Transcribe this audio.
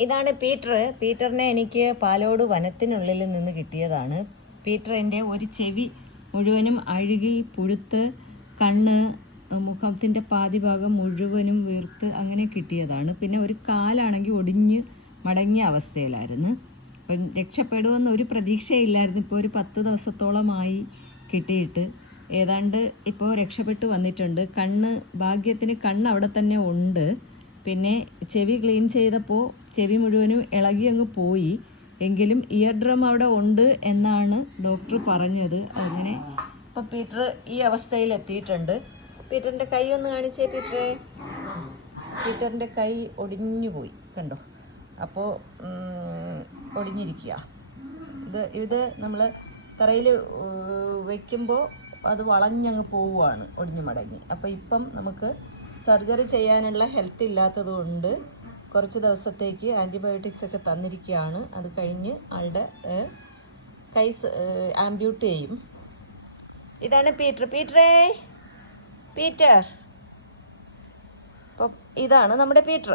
ഇതാണ് പീറ്റർ. പീറ്ററിനെ എനിക്ക് പാലോട് വനത്തിനുള്ളിൽ നിന്ന് കിട്ടിയതാണ്. പീറ്റർ എൻ്റെ ഒരു ചെവി മുഴുവനും അഴുകി പുഴുത്ത്, കണ്ണ്, മുഖത്തിൻ്റെ പാതി ഭാഗം മുഴുവനും വീർത്ത് അങ്ങനെ കിട്ടിയതാണ്. പിന്നെ ഒരു കാലാണെങ്കിൽ ഒടിഞ്ഞ് മടങ്ങിയ അവസ്ഥയിലായിരുന്നു. അപ്പം രക്ഷപ്പെടുമെന്ന് ഒരു പ്രതീക്ഷയില്ലായിരുന്നു. ഇപ്പോൾ ഒരു 10 ദിവസത്തോളമായി കിട്ടിയിട്ട് ഏതാണ്ട് ഇപ്പോൾ രക്ഷപ്പെട്ടു വന്നിട്ടുണ്ട്. ഭാഗ്യത്തിന് കണ്ണ് അവിടെ തന്നെ ഉണ്ട്. പിന്നെ ചെവി ക്ലീൻ ചെയ്തപ്പോൾ ചെവി മുഴുവനും ഇളകി അങ്ങ് പോയി. എങ്കിലും ഇയർ ഡ്രം അവിടെ ഉണ്ട് എന്നാണ് ഡോക്ടർ പറഞ്ഞത്. അങ്ങനെ ഇപ്പം പീറ്റർ ഈ അവസ്ഥയിൽ എത്തിയിട്ടുണ്ട്. പീറ്ററിൻ്റെ കൈ ഒന്ന് കാണിച്ചേ പീറ്ററെ. പീറ്ററിൻ്റെ കൈ ഒടിഞ്ഞു പോയി, കണ്ടോ? അപ്പോൾ ഒടിഞ്ഞിരിക്കുക. ഇത് നമ്മൾ തറയിൽ വയ്ക്കുമ്പോൾ അത് വളഞ്ഞങ്ങ് പോവുകയാണ്, ഒടിഞ്ഞു മടങ്ങി. അപ്പോൾ ഇപ്പം നമുക്ക് സർജറി ചെയ്യാനുള്ള ഹെൽത്ത് ഇല്ലാത്തത് കൊണ്ട് കുറച്ച് ദിവസത്തേക്ക് ആൻറ്റിബയോട്ടിക്സ് ഒക്കെ തന്നിരിക്കുകയാണ്. അത് കഴിഞ്ഞ് ആളുടെ കൈ ആംബ്യൂട്ട് ചെയ്യും. ഇതാണ് പീറ്റർ. പീറ്റർ. അപ്പം ഇതാണ് നമ്മുടെ പീറ്റർ.